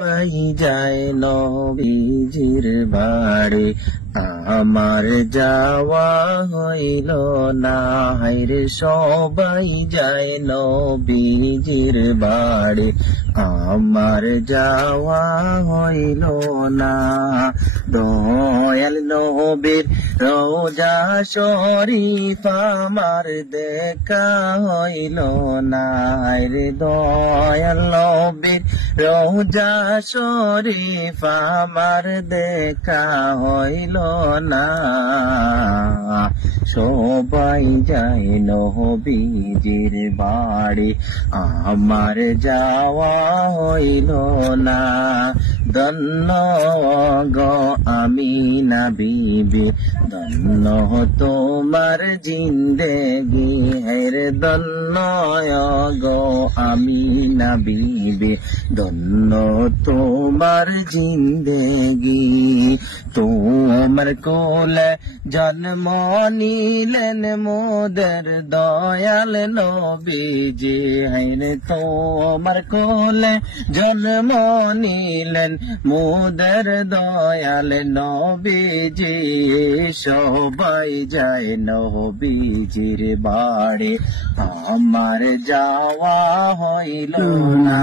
পাই যায় নবীজির বাড়ি, আমার যাওয়া হইল না। হায়রে সবাই যায় নবীজির বাড়ি, আমার যাওয়া হইল না। দয়াল নবীর রওজা শরীফ আমার দেখা হইল না। হায়রে দয়াল নবীর রওজা শরীফ আমার দেখা হইল না। সবাই যায় নবীজির বাড়ি, আমার যাওয়া হইল না। ধন্য গো আমিনা বিবি, ধন্য তোমার জিন্দেগি। হেরে ধন্য গো আমিনা বিবি, ধন্য তোমার জিন্দেগি। তোমার কোলে জন্ম নিলেন মোদের দয়াল নবীজি। হায়রে তোমার কোলে জন্ম নিলেন মোদের দয়াল নবীজি। সবাই যায় নবীজির বাড়ি, আমার যাওয়া হইল না।